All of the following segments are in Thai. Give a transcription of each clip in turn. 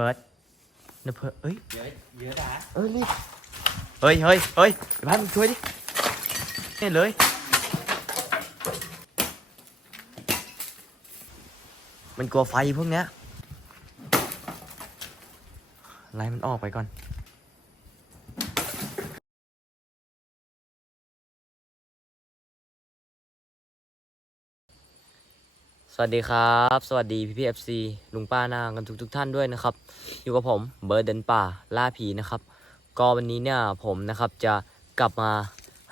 ฟิร์สเดี๋ยวเฟิร์สเอ้ย เยอะเยอะนะเอ้ยรีบเฮ้ยเฮ้ยเฮ้ยไอ้บ้านมึงช่วยดิเนี่ยเลย มันกลัวไฟพวกเนี้ยไล่มันออกไปก่อน วัสดีครับ สวัสดีพี่พีเอฟซีลุงป้านากันทุกทุกๆท่านด้วยนะครับ อยู่กับผมเบิร์ดเดินป่าล่าผีนะครับ ก็วันนี้เนี่ยผมนะครับจะกลับมา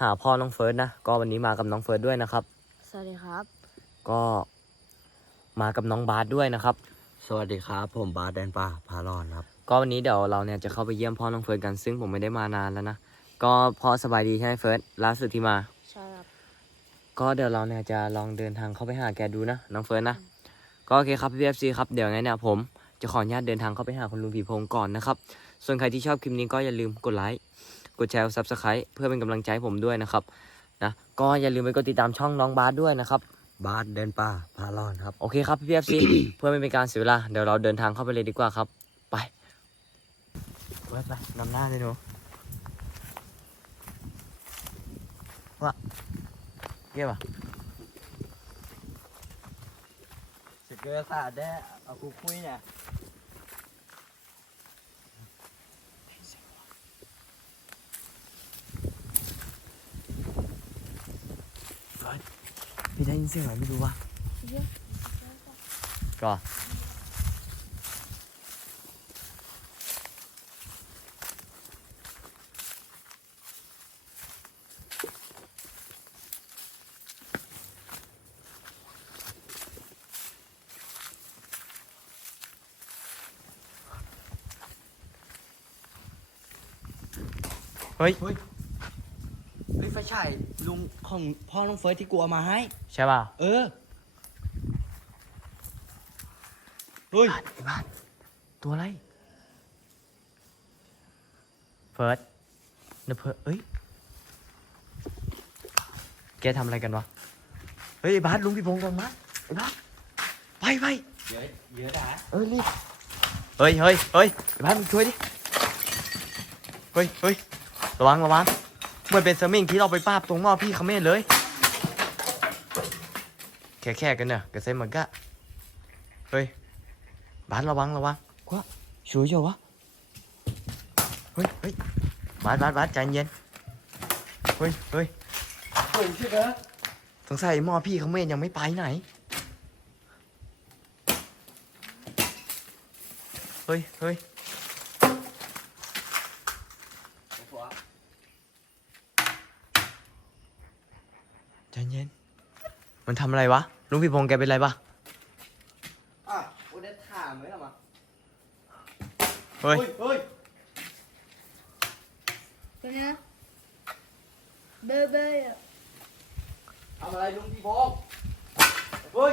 หาพ่อน้องเฟิร์สนะ ก็วันนี้มากับน้องเฟิร์สด้วยนะครับ สวัสดีครับ ก็มากับน้องบาสด้วยนะครับ สวัสดีครับ ผมบาสแดนป่าพารอนครับ ก็วันนี้เดี๋ยวเราเนี่ยจะเข้าไปเยี่ยมพ่อน้องเฟิร์สกันซึ่งผมไม่ได้มานานแล้วนะ ก็พ่อสบายดีใช่ไหมเฟิร์สล่าสุดที่มาใช่ครับ ก็เดี๋ยวเราเนี่ยจะลองเดินทางเข้าไปหาแกดูนะน้องเฟิร์สนะก็โอเคครับพี่เอฟซีครับเดี๋ยวไงเนี่ยผมจะขออนุญาตเดินทางเข้าไปหาคุณลุงผีโพงก่อนนะครับ ส่วนใครที่ชอบคลิปนี้ก็อย่าลืมกดไลค์กดแชร์ซับสไครต์เพื่อเป็นกำลังใจให้ผมด้วยนะครับนะก็อย่าลืมไปกดติดตามช่องน้องบาสด้วยนะครับบาสแดนป่าพารอนครับโอเคครับพี่เอฟซีเพื่อไม่เป็นการเสียเวลาเดี๋ยวเราเดินทางเข้าไปเลยดีกว่าครับไปเปิดไปนำหน้าเลยหนูว่า เยี่ยมอะสเกอร์สาดได้เอาคุคุยเนี่ยพี่ได้ยินเสียงอะไรไม่รู้ว่ะ เยอะก็เฮ้ยเฮ้ยไฟฉายลุงของพ่อน้องเฟิร์สที่กูเอามาให้ ใช่ป่ะเออ เฮ้ยบ้านไอ้บ้านตัวอะไร เฟิร์สเนยเฟิร์สเอ้ย แกทำอะไรกันวะ เฮ้ยไอ้บาสลุงพี่พงษ์ก่อนมาไอ้บาสไปไป เยอะเยอะนะเออรีบเฮ้ยเฮ้ยเฮ้ยไอ้บาสมึงช่วยดิ เฮ้ยเฮ้ย ระวังระวังเหมือนเป็นสมิงที่เราไปป้าบตรงหม้อพี่เขมิ้นเลยแค่แค่กันเนี่ยกระเซ็นเหมือนกะเฮ้ยบาสระวังระวังกว่าช่วยเจ้าวะเฮ้ยเฮ้ยบาสบาสบาสใจเย็นเฮ้ยเฮ้ยเฮ้ยใช่ไหมสงสัยหม้อพี่เขมิ้นยังไม่ไปไหนเฮ้ยเฮ้ย ใจเย็น มันทำอะไรวะ ลุงพี่พงษ์แกเป็นไรปะอะกูได้ถามไหมล่ะมาเฮ้ย เฮ้ยเป็นไงเบย์เบย์อะ ทำอะไรลุงพี่พงษ์เฮ้ย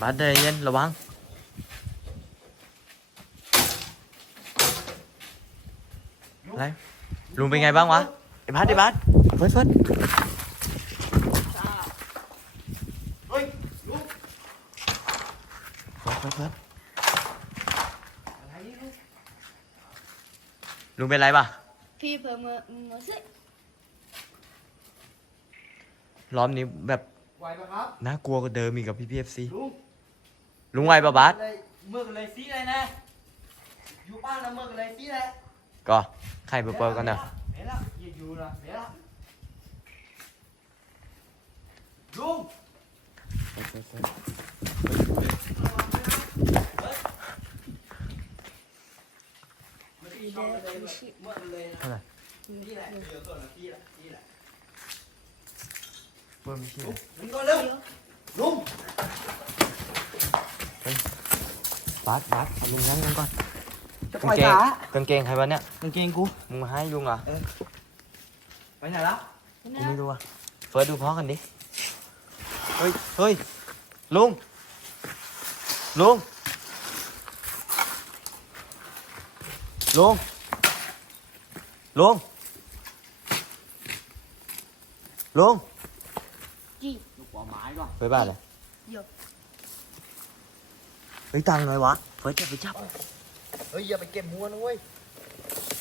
บาสใจเย็นระวัง อะไร ลุงเป็นไงบ้างวะไอ้บาสไอ้บาสเฟิร์สเฟิร์สเฮ้ยลุงเฟิร์สเฟิร์สเฟิร์สอะไรนี่ลุงลุงเป็นไรปะพี่เพิ่มมามาสิรอบนี้แบบไหวปะครับ น่ากลัวกว่าเดิมอีกกับพี่พีเอฟซีลุง ลุงไหวปะบาสเลยเมื่อกันเลยซีเลยนะ อยู่บ้านแล้วเมื่อกันเลยซีเลยก็ไข่เปิดๆกันเนอะเห็นแล้วอย่าอยู่ละเห็นแล้วลุงไม่ได้ชอบเลยเมื่อกันเลยนะเท่าไหร่นี่แหละเดี๋ยวก่อนนะพี่แหละพี่แหละเปิดไม่ชี้ลุงลุงก่อนเร็วลุง บาสบาสเอาลุงนั่งลงก่อนจะปกางล่อยเกงขา กางเกงใครวะเนี่ยกางเกงกูมึงมาให้ลุงเหรอไปไหนแล้วเป็นกูไงไม่รู้อะเฟิร์สดูพ่อกันดิเฮ้ยเฮ้ยลุงลุงลุงลุงลุงจีลูกหัวไม้ก่อนไปบ้านเลยโย เฮ้ยตังค์หน่อยวะเฟิร์สจะไปจับเฮ้ยอย่าไปเก็บมัวนะเว้ย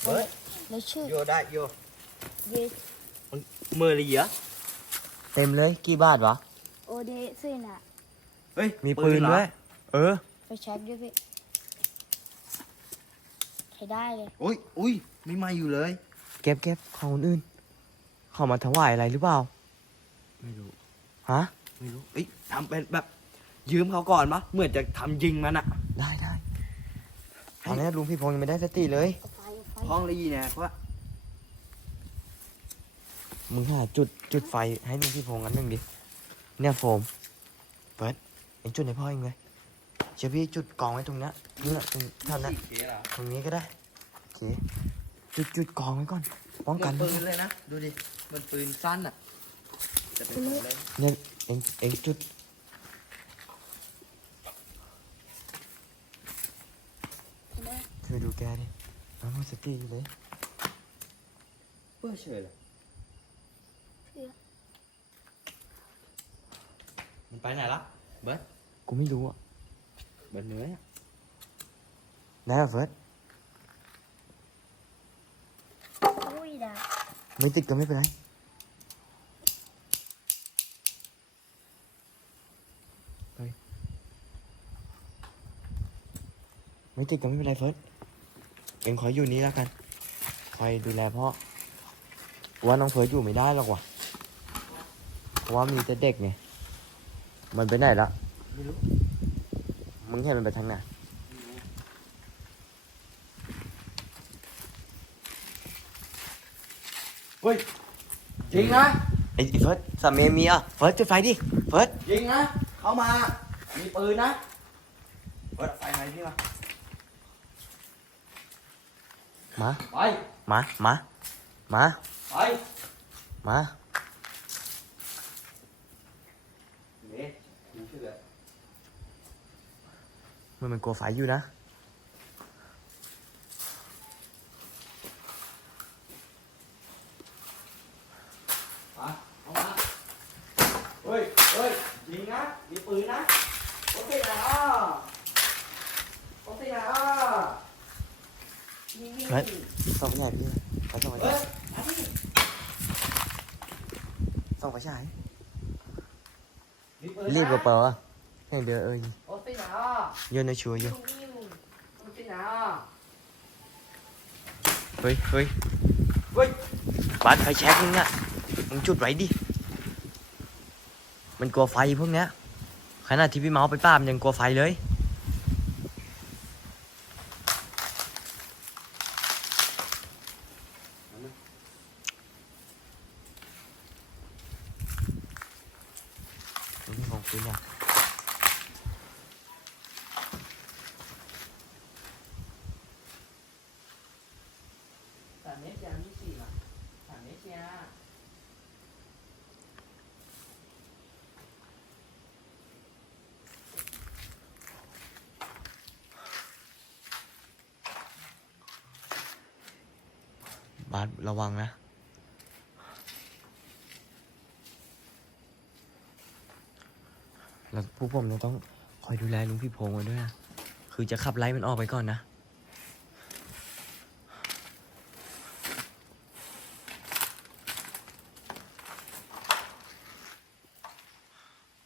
เบิร์ดแล้วชื่อโยได้โยเดมือเลยเหรอเต็มเลยกี่บาทวะโอเดซึ่งน่ะเฮ้ยมีปืนเหรอด้วยเออไปแช็คด้วยพี่ใช้ได้เลยอุ้ยอุ้ยไม่มาอยู่เลย เก็บเก็บของคนอื่นเขามาถวายอะไรหรือเปล่า ไม่รู้ ฮะ ไม่รู้เอ้ยทำเป็นแบบ ยืมเขาก่อนปะเหมือนจะทำยิงมันอะได้ได้ตอนนี้ลุงพี่พงษ์ยังไม่ได้สติเลยเอาไฟเอาไฟห้องเลยเนี่ยว่ามึงหาจุดจุดไฟให้ลุงพี่พงษ์กันหนึ่งดิ เนี่ยโฟมเฟิร์สเอ็งจุดให้พ่อเองเลยเชื่อพี่จุดกองไว้ตรงเนี้ยนี่แหละตรงท่านนะตรงนี้ก็ได้โอเคจุดจุดกองไว้ก่อน ป้องเหมืกัอนนปืนเลยนะ ดูดิมันปืนสั้นอะจะเป็นปืนเลยเนี่ยเอ็งเอ็งจุด ใช้ ได้คือดูแกดิน้ำมันสติอยู่เลยเพื่อเฉยเลยเพื่อมันไปไหนละเบิร์ดกูไม่รู้อะเบิร์ดเหนื่อยอะได้ป่ะเฟิร์สอุ้ยดาไม่ติดก็ไม่เป็นไรเฮ้ยไม่ติดก็ไม่เป็นไรเฟิร์ส เอ็งคอยอยู่นี้แล้วกัน คอยดูแลพ่อว่าน้องเฟิร์สอยู่ไม่ได้หรอกว่ะ เพราะว่ามีแต่เด็กไง มันไปไหนละไม่รู้มึงเห็นมันไปทางไหนเฮ้ยจริงนะไอ้ไอ้เฟิร์สสามีมีอะเฟิร์สจุดไฟดิ เฟิร์สจริงนะ เข้ามา มีปืนนะเปิดไฟไหมพี่มา มา ไป มา มา มา ไป มาเอ๊ะดูเชื่อมันมันกลัวไฟอยู่นะมาเข้ามาเฮ้ยเฮ้ยจริงนะมีปืนนะโอเคนะโอเคนะ นี่เฮ้ยส่องไฟฉายพี่เลยไปส่องไฟเฮ้ฉายยอันนี้ส่องไฟฉายมีปืนรีบกนะระเป๋าอะเฮ้ยเดี๋ยวเอ้ยโอเคนะโยนในชัวร์อยู่โอเคนะเฮ้ยเฮ้ยเฮ้ยบัสไฟแช็กมึงอะมึงจุดไว้ดิ มันกลัวไฟพวกเนี้ยขนาดที่พี่เมาส์ไปป้ามันยังกลัวไฟเลย ดูพี่ของปืนอะ สามเมตรยางยี่สี่มาสามเมตรยา บาสระวังนะ แล้วพวกผมเนี่ยต้องคอยดูแลลุงพี่พงษ์ไว้ด้วยนะคือจะขับไล่มันออกไปก่อนนะ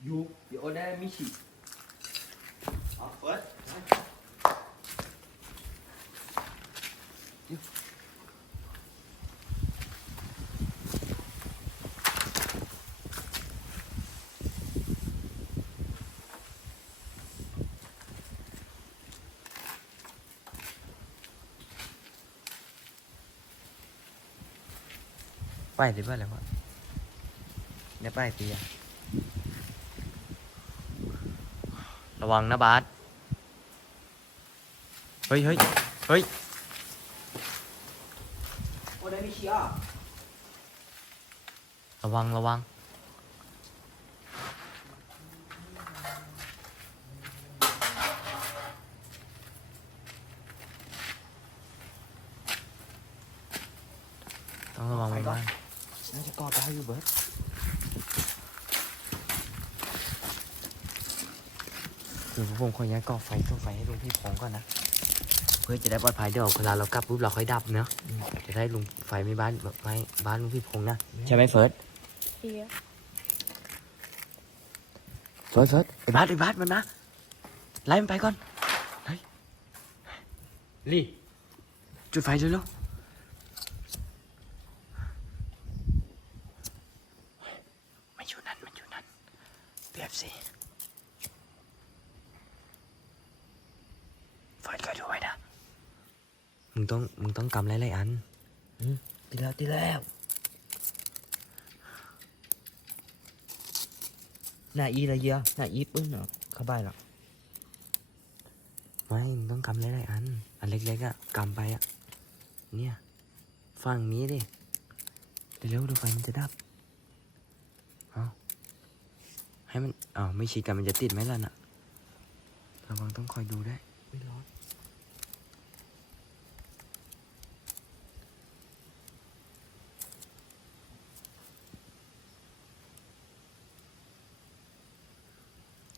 อยู่เดี๋ยวได้มิชิเอาเฟิร์ส ไปหรือว่าอะไรวะเนี่ยไปตีอะระวังนะบาสเฮ้ยเฮ้ยเฮ้ยโอได้มิชิอะระวังระวัง ต้องระวังไว้บ้าง น่าจะก่อได้อยู่เบิร์ดเดี๋ยวผมขออนุญาตก่อไฟส่องไฟให้ลุงพี่พงก่อนนะ เพื่อจะได้ปลอดภัยเดี๋ยวเวลาเรากลับปุ๊บเราค่อยดับเนาะจะได้ลุงไฟไม่บ้านแบบไม่บ้านลุงพี่พงนะใช่ไหมเฟิร์สเสียเฟิร์สเฟิร์สไอ้บ้านไอ้บ้านมันนะไล่มันไปก่อนเฮ้ยลี่จุดไฟเลยลูกมันอยู่นั่นมันอยู่นั่นเบียบสิเฟิร์สก็ดูไว้นะ มึงต้องมึงต้องกำหลายๆอันตีแล้วตีแล้วหน้าอีละเยอะหน้าอีปึ้งเนาะเข้าบ้านหรอไม่มึงต้องกำหลายๆอัน อันเล็กๆอะกำไปอะเนี่ยฝั่งนี้ดิเร็วๆดูไฟมันจะดับเอาให้มันอ้าวไม่ชิดกันมันจะติดไหมล่ะน่ะระวังต้องคอยดูได้วยไม่ร้อน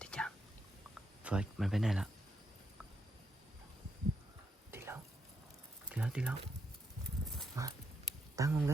ติดยัง เฟิร์สมันไปไหนละติดแล้วติดแล้วติดแล้วมาตั้งล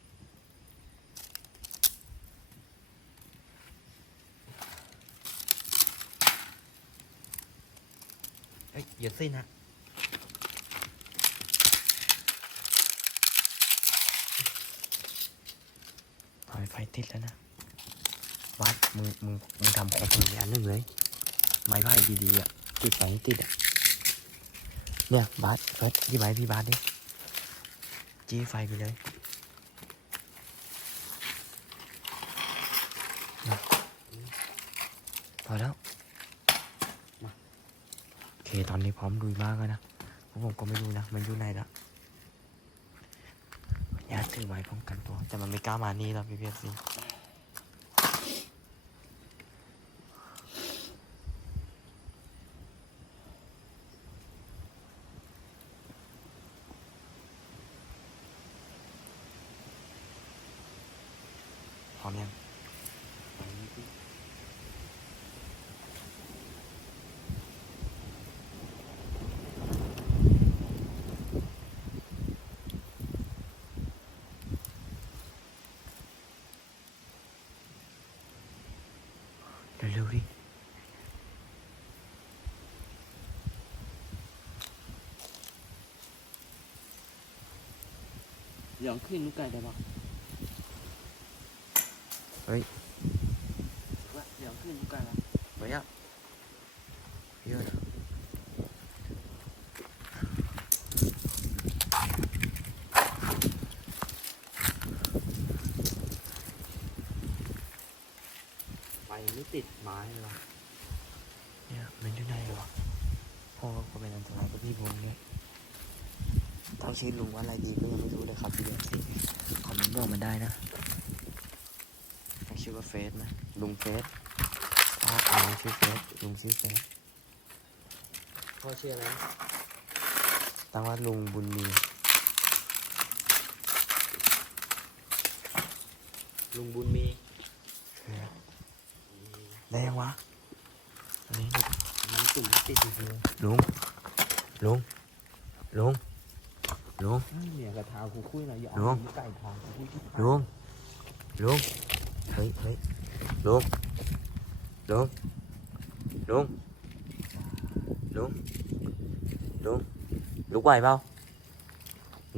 าไปเว้ยไปไหนแล้ววะเองเจอปะไม่เจอเลยเนี่ยชะกงด้วยมีอะเอ้ยอย่าสิ้นนะไฟไฟติดแล้วนะ วัดมึงมึงมึงทำของมึงอีกอันหนึ่งเลย ไม้ไผ่ดีๆอะจุดไฟให้ติดอะ เนี่ยบาสเฟิร์สยี่ไม้พี่บาสดิ จี้ไฟไปเลยนะพอแล้วมาโอเค ตอนนี้พร้อมลุยมากแล้วนะพราะผมก็ไม่รู้นะ มันอยู่ไหนละญาติถือไม้ป้องกันตัว แต่มันไม่กล้ามานี่แล้วพี่เพียสิพร้อมยัง เร็วๆดิเดี๋ยวขึ้นลูกไก่ได้ปะเฮ้ยว่าเดี๋ยวขึ้นลูกไก่ละไปอะเยอะนะ ไปไม่ติดไม้เลยวะ เนี่ยมันอยู่ไหนวะพ่อก็เป็น อันตรายกับพี่ผมเนี่ยตั้งชื่อลุงว่าอะไรดีก็ยังไม่รู้เลยครับพี่เดซี่คอมเมนต์บอกมาได้นะตั้งชื่อว่าเฟสนะลุงเฟสพ่อเอาชื่อเฟสลุงชื่อเฟสพ่อชื่ออะไรตั้งว่าลุงบุญมีลุงบุญมีได้ยังวะอันนี้มันตุ่มติดอยู่เลยลุง ลุงลุงลุงเนี่ยกระทาคุคุยหน่อยอย่าลุเอางลูกไก่ทางคุคุยที่ลุงลุงเฮ้ยเฮ้ยลุงลุงลุงลุงลุงลุกไหวเปล่า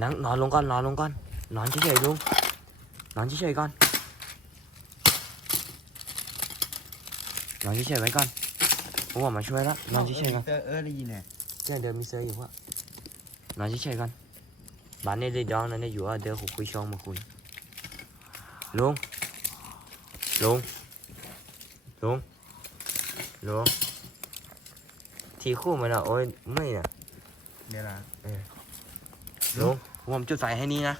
นั่งนอนลงก่อนนอนลงก่อนนอนเฉยๆลุงนอนเฉยๆก่อนนอนเฉยๆไว้ก่อนผมออกมาช่วยแล้วนอนเฉยๆก่อนเออเออได้ยินไง เจ้าเดินมีเซอร์อยู่วะนอนเฉยๆก่อนบ้านนี้ได้ดองนั่นได้อยู่อะเดี๋ยวผมคุยช่องมาคุยลุงลุงลุงลุงทีคู่มันอะโอ้ยไม่น่ะเดี๋ยวนะลุงผมจุดไฟให้นี่นะ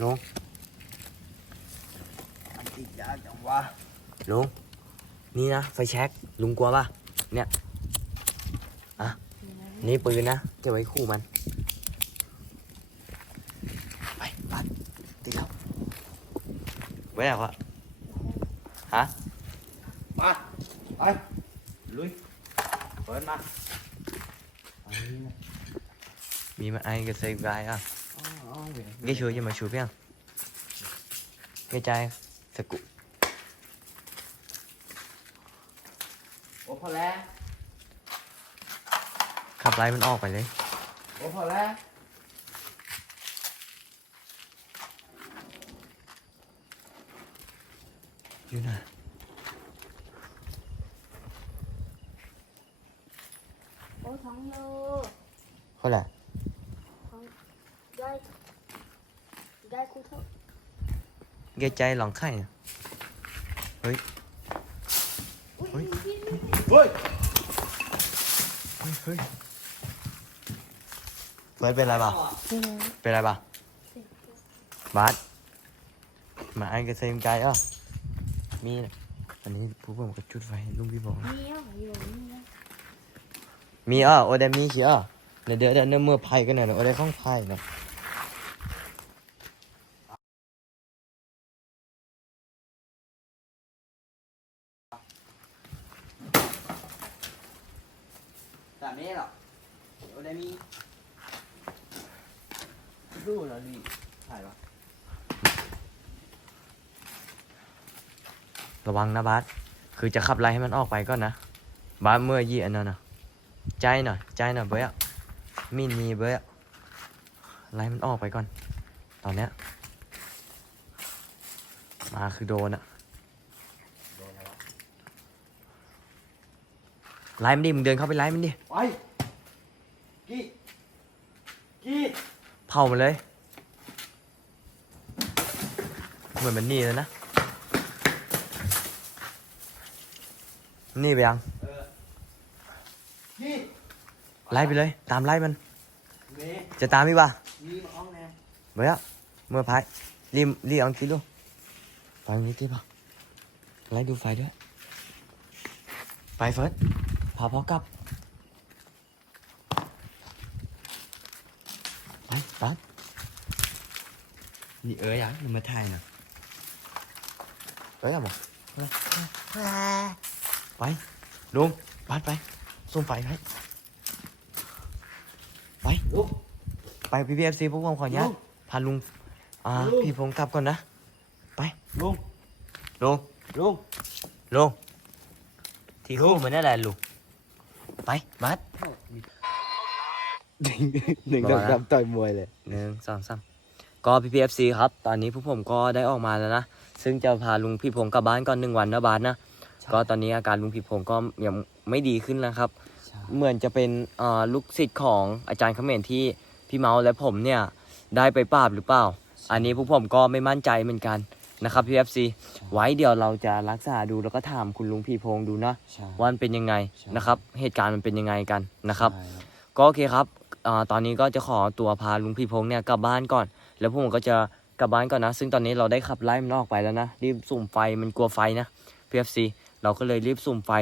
ลุงมันติดยากจังวะลุงนี่นะไฟแช็กลุงกลัวป่ะเนี่ยอะ นี่ปืนนะ เก็บไว้คู่มัน ไปปัดติดแล้วไว้ไหนวะฮะ มา ไป ลุย เปิดมาอันนี้นะมีมาไอ้กับเซฟกายอะอ๋ออ๋อเว้ย เกช่วยจะมาชูเพียงเกใจายสกุ โอ้พอแล้ว ขับ ไล่มันออกไปเลยโอ้พอแล้วอยู่ไหนโอ้ท้องโลเขาแหละได้ได้กูเถอะเกใจายลองไข่น่ะอุ้ยเฮ้ยพี่พี่พี่เฮ้ย เฮ้ย เฮ้ย เฟิร์สเป็นไรบ้าพี่เป็นไรบ้าบาสมาไอ้กับเซฟกายอะมีนะอันนี้ผู้ผมก็จุดไฟให้ลุงพี่บอกนะมีอะอยู่นี่นะมีอะโอเดมีขี้อะเดี๋ยวเดี๋ยวเดี๋ยวเนื้อมือไพ่กันหน่อยนะโอเดข้องไพ่นะ แบบนี้หรอโอ้ได้มีดูเหรอนี่ถ่ายปะ ระ วังนะบาสคือจะขับไล่ให้มันออกไปก่อนนะบาสเมื่อยี่อันนั้นนะใจหน่อยใจหน่อยเบ้ยมีนีเบ้ยไล่มันออกไปก่อน ตอนเนี้ยมาคือโดนอะโดนอะไรวะไล่มันดิมึงเดินเข้าไปไล่มันดิไปกี้กี้เผามันเลย เหมือนมันหนีแล้วนะ นี่ไปยังเออกี้ไล่ไปเลย ตามไล่มันเมย์จะตามอีกป่ะมีมาอ้องแน่เบ้ยเมื่อพายรีบรีบเอากินดูไฟนี้ที่ป่ะไล่ดูไฟด้วย ไปเฟิร์สพาพ่อกลับ ไปปั๊บนี่เอ้ยอะนี่มาถ่ายนะไปแล้วบอก ไปลุงปัดไปส่งไฟไปไปลุกไปพีพีเอฟซีพวกผมขออนุญาตลุง พาลุงอ่าลุง พี่พงษ์กลับก่อนนะลุงลุงลุง ลุงที่คู่มันนั่นแหละลุงไปบัสหนึ่งบอกแล้วดำต่อยมวย เลย หนึ่งสองสามก็พีพีเอฟซีครับ ตอนนี้พวกผมก็ได้ออกมาแล้วนะ ซึ่งจะพาลุงพี่พงษ์กลับบ้านก่อนหนึ่งวันนะบาสนะ ก็ตอนนี้อาการลุงพี่พงษ์ก็ยังไม่ดีขึ้นแล้วครับ เหมือนจะเป็นเอ่อลูกศิษย์ของอาจารย์เขมรที่พี่เมาและผมเนี่ยได้ไปปราบหรือเปล่า อันนี้พวกผมก็ไม่มั่นใจเหมือนกันนะครับพี่เอฟซีไว้เดี๋ยวเราจะรักษาดูแล้วก็ถามคุณลุงพี่พงษ์ดูนะใช่ว่ามันเป็นยังไงใช่นะครับ เหตุการณ์มันเป็นยังไงกันนะครับใช่ก็โอเคครับอ่าตอนนี้ก็จะขอตัวพาลุงพี่พงษ์เนี่ยกลับบ้านก่อน แล้วพวกผมก็จะกลับบ้านก่อนนะ ซึ่งตอนนี้เราได้ขับไล่มันออกไปแล้วนะรีบสุ่มไฟมันกลัวไฟนะ PFC เราก็เลยรีบสุ่มไฟ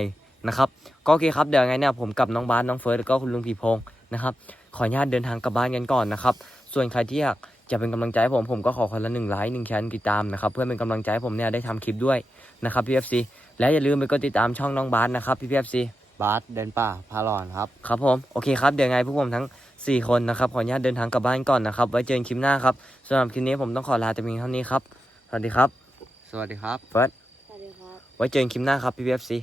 นะครับก็โอเคครับเดี๋ยวไงเนี่ยผมกับน้องบ้านน้องเฟิร์สแล้วก็คุณลุงพี่พงษ์นะครับขออนุญาตเดินทางกลับบ้านกันก่อนนะครับส่วนใครที่อยากจะเป็นกำลังใจให้ผมผมก็ขอคนละหนึ่งไลค์หนึ่งแชร์ติดตามนะครับเพื่อเป็นกำลังใจให้ผมเนี่ยได้ทำคลิปด้วยนะครับ PFC และอย่าลืมไปกดติดตามช่องน้องบ้านนะครับ PFC บาสเดินป่าพาหลอนครับครับผมโอเคครับเดี๋ยวไงพวกผมทั้ง 4 คนนะครับขออนุญาตเดินทางกลับบ้านก่อนนะครับไว้เจอกันคลิปหน้าครับสำหรับคลิปนี้ผมต้องขอลาแต่เพียงเท่านี้ครับสวัสดีครับ สวัสดีครับเฟิร์สสวัสดีครับ ไว้เจอกันคลิปหน้าครับพี่เอฟซี